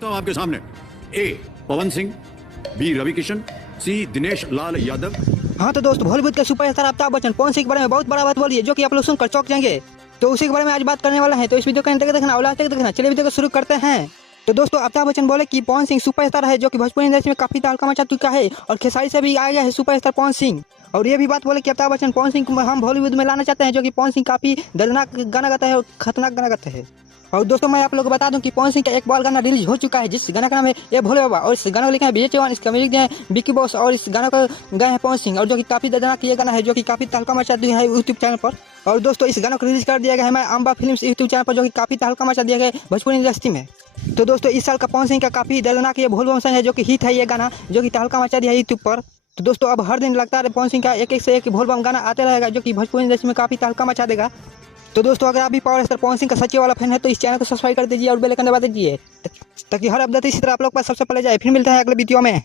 तो आपके सामने ए पवन सिंह, बी रवि किशन, सी दिनेश लाल यादव। हाँ तो दोस्त, बॉलीवुड के सुपरस्टार अमिताभ बच्चन पवन सिंह के बारे में बहुत बड़ा बात बोली है, जो कि आप लोग सुनकर चौंक जाएंगे। तो उसी के बारे में आज बात करने वाला है, तो इस वीडियो को अंत तक देखना और लास्ट तक देखना। चलिए वीडियो को शुरू करते हैं। तो दोस्तों, अमिताभ बच्चन बोले कि पवन सिंह सुपरस्टार है, जो कि भोजपुरी इंडस्ट्री में काफी तहलका मचा चुका है, और खेसारी से भी आ गया है सुपरस्टार पवन सिंह। और ये भी बात बोले कि अमिताभ बच्चन पवन सिंह को हम बॉलीवुड में लाना चाहते हैं, जो कि पवन सिंह काफी दर्दनाक गाना गाता है और खतरनाक गाना गाता है। और दोस्तों, मैं आप लोगों को बता दूं कि पवन सिंह का एक बार गाना रिलीज हो चुका है, जिस गाना का नाम है ये भोले बाबा, और इस गाना को लिखा है विजय चौहान, इसका म्यूजिक दिया है विक्की बॉस, और इस गाना को गाए हैं पवन सिंह, और जो कि काफी दर्दनाक ये गाना है, जो कि काफी तहलका मचा दिया है यूट्यूब चैनल पर। और दोस्तों, इस गाना को रिलीज कर दिया गया है मैं अम्बा फिल्म्स यूट्यूब चैनल पर, जो कि काफी तहलका मचा दिया गया है भोजपुरी इंडस्ट्री में। तो दोस्तों, इस साल का पवन सिंह का काफी दर्दनाक ये भोल बम सॉन्ग है, जो कि हिट है ये गाना, जो कि तहलका मचा दिया है यूट्यूब पर। तो दोस्तों, अब हर दिन लगता है पवन सिंह का एक से एक भोल बम गाना आते रहेगा, जो कि भोजपुरी इंडस्ट्री में काफी तहलका मचा देगा। तो दोस्तों, अगर आप भी पावर स्टार पवन सिंह का सच्चे वाला फैन है, तो इस चैनल को सब्सक्राइब कर दीजिए और बेल आइकन दबा दीजिए, ताकि हर अपडेट इसी तरह आप लोग पास सबसे पहले जाए। फिर मिलते हैं अगले वीडियो में।